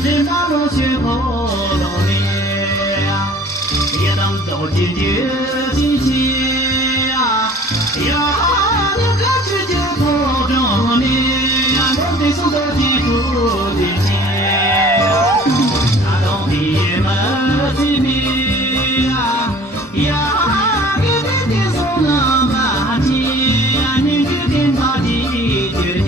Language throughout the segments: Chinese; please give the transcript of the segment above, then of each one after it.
人马路学口道理，也当到解决金钱呀，呀，你可去解口表面呀，我得送到地主的钱，那当地么子面呀，呀，给你的送那把钱呀，你决定他的决定。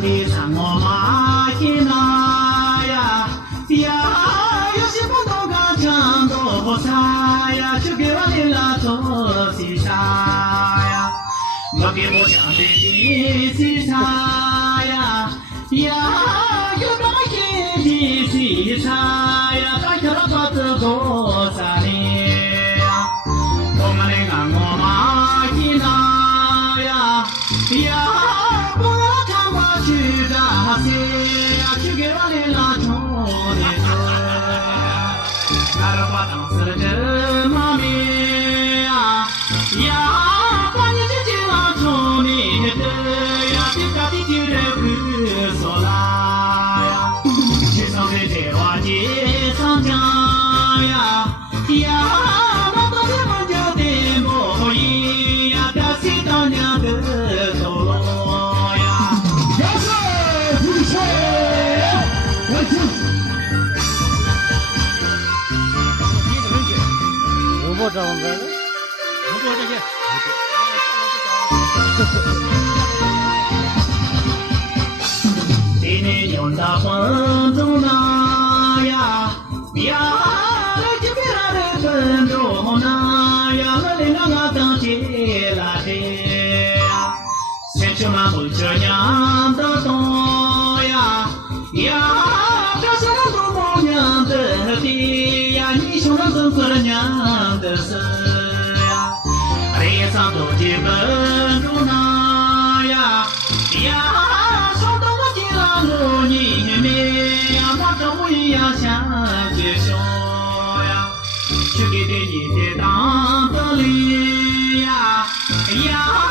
地上我马进来呀呀，有些不懂个强多啥呀，就给我领了做西沙呀，我给我想的西沙呀呀，有那么一的西沙呀，大家都把这做啥呢呀？我们那个我马进来呀呀。去大些呀，去给我领了冲的水，那个话当时这么美呀呀，把你这金郎冲的的呀，别家的就人不说啦呀，去上的这话街上讲呀呀，那到这么家的模样呀，表现当娘的走路。我找我们，我过这去。今年用到风中那呀呀，来这边来的风中那呀，来领那个当起来的呀，先去嘛不这样的东呀呀，这是那多么娘的地呀，你兄长真是娘的事呀，脸上都结本住那呀呀，说到我进了路里面呀，我这不一样像结兄呀，去给你的当的里呀呀。